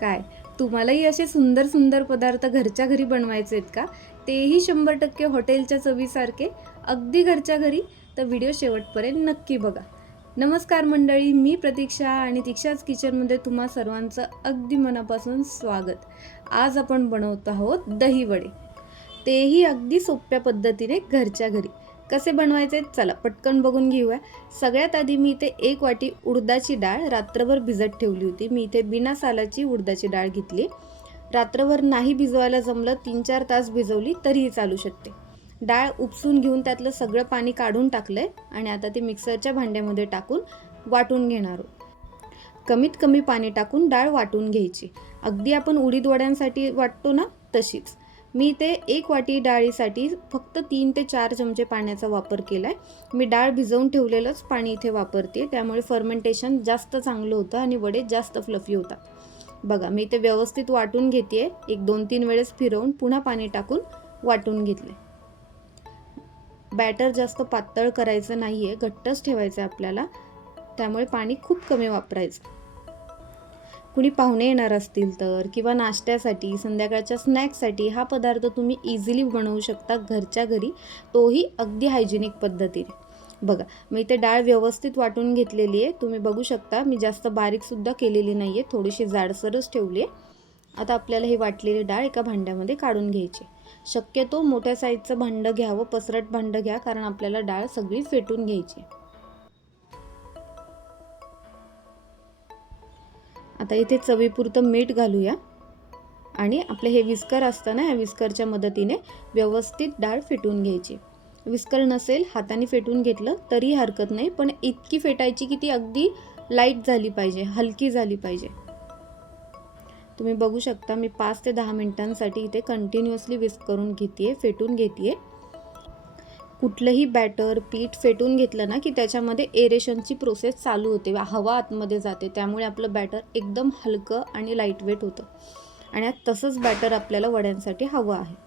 काय? तुम्हालाही असे सुंदर सुंदर पदार्थ घरच्या घरी बनवायचे आहेत का? तेही शंभर टक्के हॉटेलच्या चवीसारखे अगदी घरच्या घरी. तर व्हिडिओ शेवटपर्यंत नक्की बघा. नमस्कार मंडळी मी प्रतीक्षा आणि दीक्षाच किचनमध्ये तुम्हा सर्वांचं अगदी मनापासून स्वागत. आज आपण बनवत आहोत दही वडे तेही अगदी सोप्या पद्धतीने घरच्या घरी. कसे बनवायचे चला पटकन बघून घेऊया. सगळ्यात आधी मी इथे एक वाटी उडदाची डाळ रात्रभर भिजत ठेवली होती. मी इथे बिना सालाची उडदाची डाळ घेतली. रात्रभर नाही भिजवायला जमलं तीन चार तास भिजवली तरीही चालू शकते. डाळ उपसून घेऊन त्यातलं सगळं पाणी काढून टाकलंय आणि आता ते मिक्सरच्या भांड्यामध्ये टाकून वाटून घेणार आहोत. कमीत कमी पाणी टाकून डाळ वाटून घ्यायची. अगदी आपण उडीद वड्यांसाठी वाटतो ना तशीच. मी ते एक वाटी डाळीसाठी फक्त तीन ते चार चमचे पाण्याचा वापर केला आहे मी डाळ भिजवून ठेवलेलंच पाणी इथे वापरते. त्यामुळे फर्मेंटेशन जास्त चांगलं होतं आणि वडे जास्त फ्लफी होतात. बघा मी ते व्यवस्थित वाटून घेते एक दोन तीन वेळेस फिरवून पुन्हा पाणी टाकून वाटून घेतले बॅटर जास्त पातळ करायचं नाही आहे घट्टच ठेवायचं आहे आपल्याला. त्यामुळे पाणी खूप कमी वापरायचं. कुणी पाहुणे येणार असतील तर किंवा नाश्त्यासाठी संध्याकाळच्या स्नॅक्ससाठी हा पदार्थ तुम्ही इझिली बनवू शकता घरच्या घरी. तोही अगदी हायजेनिक पद्धतीने. बघा मी इथे डाळ व्यवस्थित वाटून घेतलेली आहे. तुम्ही बघू शकता मी जास्त बारीकसुद्धा केलेली नाही आहे थोडीशी जाडसरच ठेवली आहे. आता आपल्याला ही वाटलेली डाळ एका भांड्यामध्ये काढून घ्यायची शक्यतो मोठ्या साईजचं भांडं घ्यावं पसरट भांडं घ्या कारण आपल्याला डाळ सगळी फेटून घ्यायची आता इथे चवीपुरतं मीठ घालूया. आणि आपले हे विस्कर असतं ना या विस्करच्या मदतीने व्यवस्थित डाळ फेटून घ्यायची. विस्कर नसेल हाताने फेटून घेतलं तरी हरकत नाही पण इतकी फेटायची की ती अगदी लाइट झाली पाहिजे हलकी झाली पाहिजे. तुम्ही बघू शकता मी पाच ते दहा मिनिटांसाठी इथे कंटिन्युअसली विस्क करून घेते फेटून घेते कुठलंही बॅटर पीठ फेटून घेतलं ना की त्याच्यामध्ये एरेशनची प्रोसेस चालू होते. हवा आतमध्ये जाते. त्यामुळे आपलं बॅटर एकदम हलकं आणि लाईटवेट होतं. आणि तसंच बॅटर आपल्याला वड्यांसाठी हवं आहे.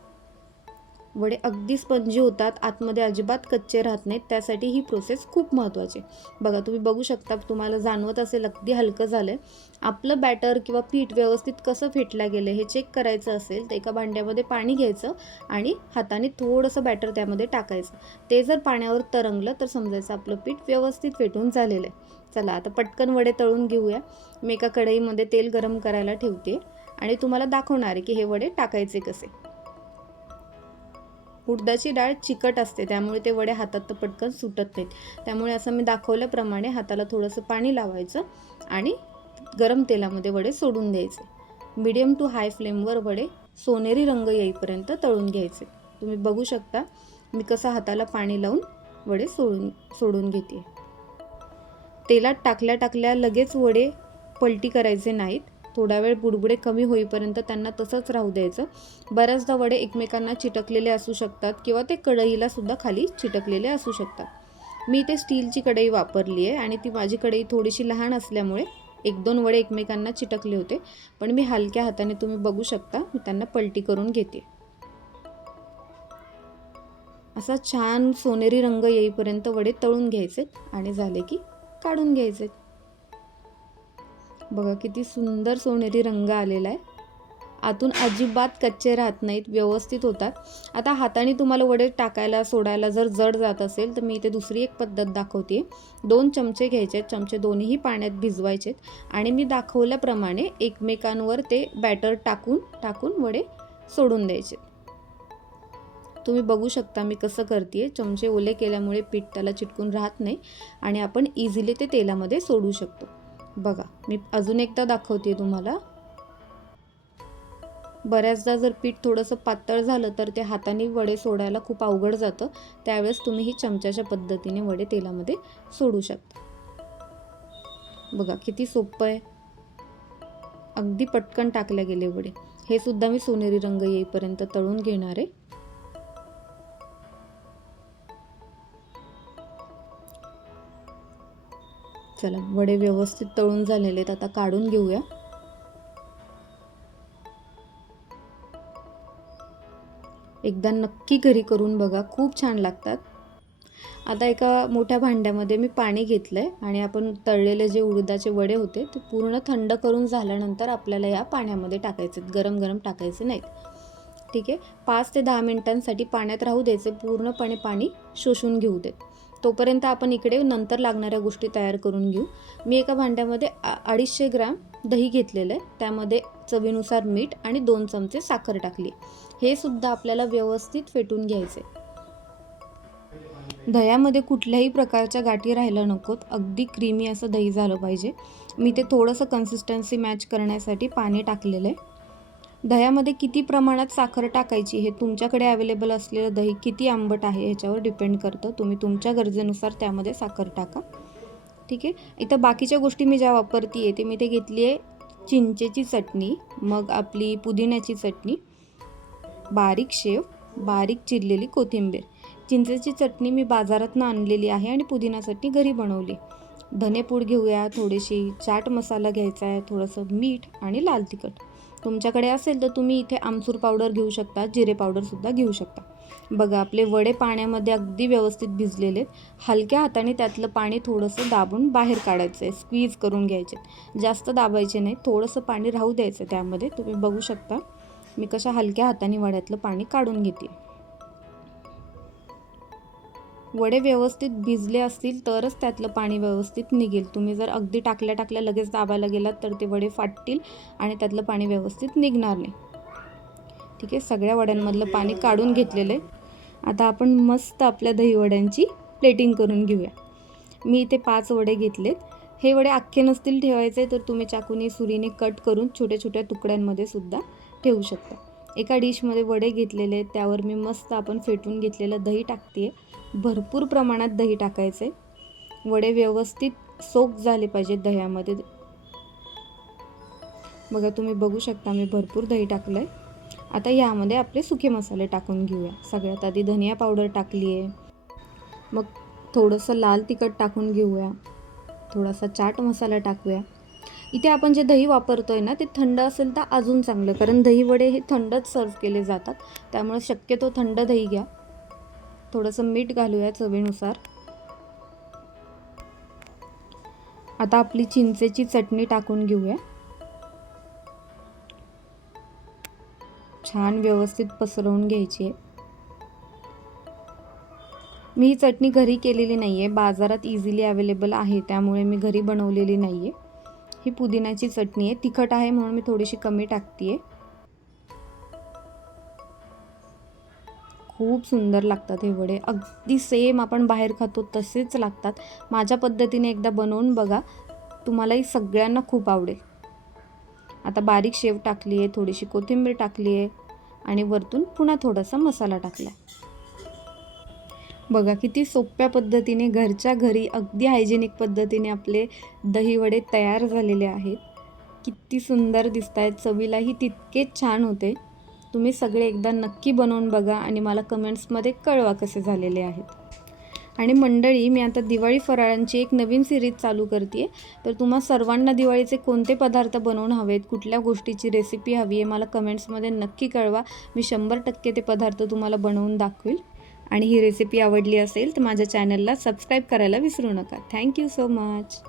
वडे अगदी स्पंजी होतात आतमध्ये अजिबात कच्चे राहत नाहीत त्यासाठी ही प्रोसेस खूप महत्त्वाची बघा तुम्ही बघू शकता तुम्हाला जाणवत असेल अगदी हलकं झालं आहे आपलं बॅटर किंवा पीठ व्यवस्थित कसं फेटलं गेलं हे चेक करायचं असेल तर एका भांड्यामध्ये पाणी घ्यायचं आणि हाताने थोडंसं बॅटर त्यामध्ये टाकायचं. ते जर पाण्यावर तरंगलं तर समजायचं आपलं पीठ व्यवस्थित फेटून झालेलं आहे. चला आता पटकन वडे तळून घेऊया. मी एका कढईमध्ये तेल गरम करायला ठेवते आणि तुम्हाला दाखवणार आहे की हे वडे टाकायचे कसे. उडदाची डाळ चिकट असते त्यामुळे ते वडे हातात तर पटकन सुटत नाहीत. त्यामुळे असं मी दाखवल्याप्रमाणे हाताला थोडंसं पाणी लावायचं आणि गरम तेलामध्ये वडे सोडून द्यायचे. मीडियम टू हाय फ्लेमवर वडे सोनेरी रंग येईपर्यंत तळून घ्यायचे. तुम्ही बघू शकता मी कसं हाताला पाणी लावून वडे सोडून सोडून घेते. तेलात टाकल्या टाकल्या लगेच वडे पलटी करायचे नाहीत. थोडा वेळ बुडबुडे कमी होईपर्यंत त्यांना तसंच राहू द्यायचं. बऱ्याचदा वडे एकमेकांना चिटकलेले असू शकतात किंवा ते कढईला सुद्धा खाली चिटकलेले असू शकतात. मी ते स्टीलची कढई वापरली आहे आणि ती माझी कढई थोडीशी लहान असल्यामुळे एक दोन वडे एकमेकांना चिटकले होते पण मी हलक्या हाताने तुम्ही बघू शकता मी त्यांना पलटी करून घेते. असा छान सोनेरी रंग येईपर्यंत वडे तळून घ्यायचे आणि झाले की काढून घ्यायचे बघा किती सुंदर सोनेरी रंग आलेला आहे. आतून अजिबात कच्चे राहत नाहीत व्यवस्थित होतात. आता हाताने तुम्हाला वडे टाकायला सोडायला जर जड जात असेल तर मी इथे दुसरी एक पद्धत दाखवते. दोन चमचे घ्यायचे चमचे दोन्हीही पाण्यात भिजवायचेत आणि मी दाखवल्याप्रमाणे एकमेकांवर ते बॅटर टाकून टाकून वडे सोडून द्यायचे. तुम्ही बघू शकता मी कसं करते चमचे ओले केल्यामुळे पीठ त्याला चिटकून राहत नाही आणि आपण इझिली ते तेलामध्ये सोडू शकतो. बघा मी अजून एकदा दाखवते तुम्हाला. बऱ्याचदा जर पीठ थोडंसं पातळ झालं तर ते हाताने वडे सोडायला खूप अवघड जातं. त्यावेळेस तुम्ही ही चमच्याच्या पद्धतीने वडे तेलामध्ये सोडू शकता. बघा किती सोपं आहे. अगदी पटकन टाकले गेले वडे. हे सुद्धा मी सोनेरी रंग येईपर्यंत तळून घेणार आहे. चला वडे व्यवस्थित तळून झालेले आहेत आता काढून घेऊया. एकदा नक्की घरी करून बघा खूप छान लागतात. आता एका मोठ्या भांड्यामध्ये मी पाणी घेतलं आहे आणि आपण तळलेले जे उडदाचे वडे होते ते पूर्ण थंड करून झाल्यानंतर आपल्याला या पाण्यामध्ये टाकायचे गरम गरम टाकायचे नाहीत. ठीक आहे? पाच ते दहा मिनिटांसाठी पाण्यात राहू द्यायचे पूर्णपणे पाणी शोषून घेऊ देत. तोपर्यंत आपण इकडे नंतर लागणाऱ्या गोष्टी तयार करून घेऊ. मी एका भांड्यामध्ये अडीचशे ग्रॅम दही घेतलेलं आहे. त्यामध्ये चवीनुसार मीठ आणि दोन चमचे साखर टाकली हे सुद्धा आपल्याला व्यवस्थित फेटून घ्यायचे दह्यामध्ये कुठल्याही प्रकारच्या गाठी राहायला नकोत. अगदी क्रीमी असं दही झालं पाहिजे. मी ते थोडंसं कन्सिस्टन्सी मॅच करण्यासाठी पाणी टाकलेलं आहे. दह्यामध्ये किती प्रमाणात साखर टाकायची हे तुमच्याकडे अवेलेबल असलेलं दही किती आंबट आहे ह्याच्यावर डिपेंड करतं. तुम्ही तुमच्या गरजेनुसार त्यामध्ये साखर टाका. ठीक आहे? इथं बाकीच्या गोष्टी मी ज्या वापरते आहे ते मी ते घेतली आहे चिंचेची चटणी मग आपली पुदिन्याची चटणी बारीक शेव बारीक चिरलेली कोथिंबीर. चिंचेची चटणी मी बाजारातनं आणलेली आहे आणि पुदिना चटणी घरी बनवली. धनेपूड घेऊया थोडीशी चाट मसाला घ्यायचा आहे थोडंसं मीठ आणि लाल तिखट. तुमच्याकडे असेल तर तुम्ही इथे आमचूर पावडर घेऊ शकता जिरे पावडरसुद्धा घेऊ शकता. बघा आपले वडे पाण्यामध्ये अगदी व्यवस्थित भिजलेले आहेत. हलक्या हाताने त्यातलं पाणी थोडंसं दाबून बाहेर काढायचं आहे स्क्वीज करून घ्यायचे. जास्त दाबायचे नाही थोडंसं पाणी राहू द्यायचं त्यामध्ये. तुम्ही बघू शकता मी कशा हलक्या हाताने वड्यातलं पाणी काढून घेते. वडे व्यवस्थित भिजले असतील तरच त्यातलं पाणी व्यवस्थित निघेल. तुम्ही जर अगदी टाकल्या टाकल्या लगेच दाबायला गेलात तर ते वडे फाटतील आणि त्यातलं पाणी व्यवस्थित निघणार नाही. ठीक आहे सगळ्या वड्यांमधलं पाणी काढून घेतलेलं आहे. आता आपण मस्त आपल्या दहीवड्यांची प्लेटिंग करून घेऊया. मी इथे पाच वडे घेतलेत. हे वडे अख्खे नसतील ठेवायचे तर तुम्ही चाकूने सुरीने कट करून छोट्या छोट्या तुकड्यांमध्ये सुद्धा ठेवू शकता. एका डिशमध्ये वडे घेतलेले आहेत त्यावर मी मस्त आपण फेटून घेतलेलं दही टाकते भरपूर प्रमाणात दही टाकायचे वडे व्यवस्थित सोक झाले पाहिजेत दह्यामध्ये. बघा तुम्ही बघू शकता मी भरपूर दही टाकलं आहे आता यामध्ये आपले सुके मसाले टाकून घेऊया. सगळ्यात आधी धनिया पावडर टाकली आहे मग थोडंसं लाल तिखट टाकून घेऊया. थोडासा चाट मसाला टाकूया. इथे आपण जे दही वापरतोय ना ते थंड असेल तर अजून चांगलं. कारण दही वडे हे थंडच सर्व केले जातात. त्यामुळे शक्यतो थंड दही घ्या. थोडंसं मीठ घालूया चवीनुसार. आता आपली चिंचेची चटणी टाकून घेऊया. छान व्यवस्थित पसरवून घ्यायची आहे. मी ही चटणी घरी केलेली नाही आहे बाजारात इझिली अवेलेबल आहे. त्यामुळे मी घरी बनवलेली नाही आहे ही पुदिन्याची चटणी आहे. तिखट आहे म्हणून मी थोडीशी कमी टाकते आहे खूप सुंदर लागतात हे वडे. अगदी सेम आपण बाहेर खातो तसेच लागतात. माझ्या पद्धतीने एकदा बनवून बघा. तुम्हालाही सगळ्यांना खूप आवडेल. आता बारीक शेव टाकली आहे थोडीशी कोथिंबीर टाकली आहे आणि वरतून पुन्हा थोडासा मसाला टाकला आहे बघा किती सोप्या पद्धतीने घरच्या घरी अगदी हायजेनिक पद्धतीने आपले दहीवडे तयार झालेले आहेत. किती सुंदर दिसत आहेत चवीलाही तितकेच छान होते. तुम्ही सगळे एकदा नक्की बनवून बघा आणि मला कमेंट्समध्ये कळवा कसे झालेले आहेत. आणि मंडळी मी आता दिवाळी फराळांची एक नवीन सिरीज चालू करते. तर तुम्हा सर्वांना दिवाळीचे कोणते पदार्थ बनवून हवेत कुठल्या गोष्टीची रेसिपी हवी आहे मला कमेंट्समध्ये नक्की कळवा. मी शंभर टक्के ते पदार्थ तुम्हाला बनवून दाखवेल. आणि ही रेसिपी आवडली असेल तर माझ्या चॅनलला सबस्क्राईब करायला विसरू नका. Thank you so much